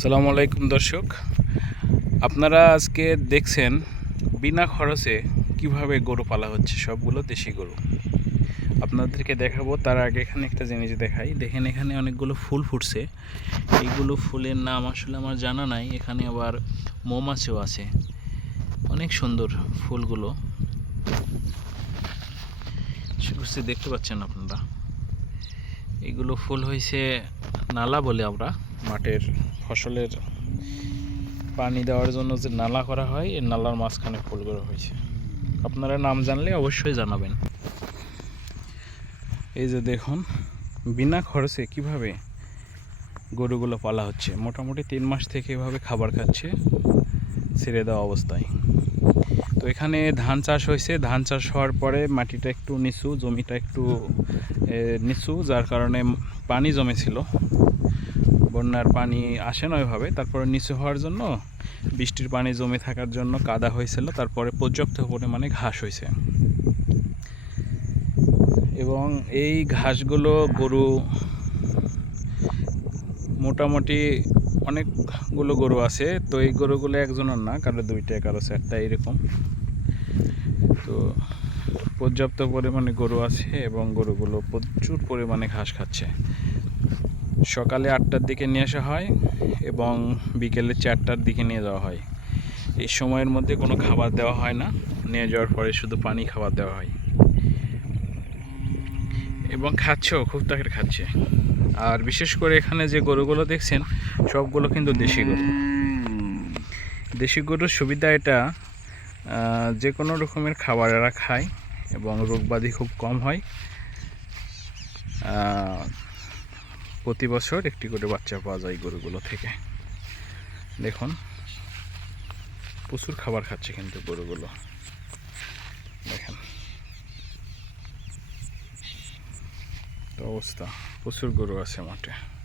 আসসালামু আলাইকুম দর্শক। আপনারা আজকে দেখছেন বিনা খরচে কীভাবে গরু পালা হচ্ছে, সবগুলো দেশি গরু। আপনাদেরকে দেখাবো, তার আগে এখানে একটা জিনিস দেখাই। দেখেন এখানে অনেকগুলো ফুল ফুটছে। এইগুলো ফুলের নাম আসলে আমার জানা নাই। এখানে আবার মৌমাছিও আছে। অনেক সুন্দর ফুলগুলো। দেখতে পাচ্ছেন আপনারা। এগুলো ফুল হয়েছে নালা বলে আমরা, মাঠের ফসলের পানি দেওয়ার জন্য যে নালা করা হয়, এই নালার মাঝখানে ফুল ফুলগুলো হয়েছে। আপনারা নাম জানলে অবশ্যই জানাবেন। এই যে দেখুন, বিনা খরচে কীভাবে গরুগুলো পালা হচ্ছে? মোটামুটি তিন মাস থেকে এভাবে খাবার খাচ্ছে, ছেড়ে দেওয়া অবস্থায়। তো এখানে ধান চাষ হয়েছে। ধান চাষ হওয়ার পরে মাটিটা একটু নিচু, জমিটা একটু নিচু, যার কারণে পানি জমেছিল। বন্যার পানি আসে না ওইভাবে। তারপরে নিচু হওয়ার জন্য, বৃষ্টির পানি জমে থাকার জন্য কাদা হয়েছিল। তারপরে পর্যাপ্ত পরিমাণে ঘাস হয়েছে। এবং এই ঘাসগুলো গরু মোটামুটি অনেকগুলো গরু আছে। তো এই গরুগুলো একজনের না, কারও দুইটা, কারও চারটা, এরকম। তো পর্যাপ্ত পরিমাণে গরু আছে এবং গরুগুলো প্রচুর পরিমাণে ঘাস খাচ্ছে। সকালে আটটার দিকে নিয়ে আসা হয় এবং বিকেলে চারটার দিকে নিয়ে যাওয়া হয়। এই সময়ের মধ্যে কোনো খাবার দেওয়া হয় না। নিয়ে যাওয়ার পরে শুধু পানি খাবার দেওয়া হয়। এবং খাচ্ছেও খুব তাকে খাচ্ছে। আর বিশেষ করে এখানে যে গরুগুলো দেখছেন, সবগুলো কিন্তু দেশি গরু। দেশি গরুর সুবিধা এটা যে কোনো রকমের খাবার এরা খায় এবং রোগবাদি খুব কম হয়। প্রতি বছর একটি করে বাচ্চা পাওয়া যায় গরুগুলো থেকে। দেখুন, প্রচুর খাবার খাচ্ছে কিন্তু গরুগুলো। দেখেন। অবস্থা। প্রচুর গরু আছে মাঠে।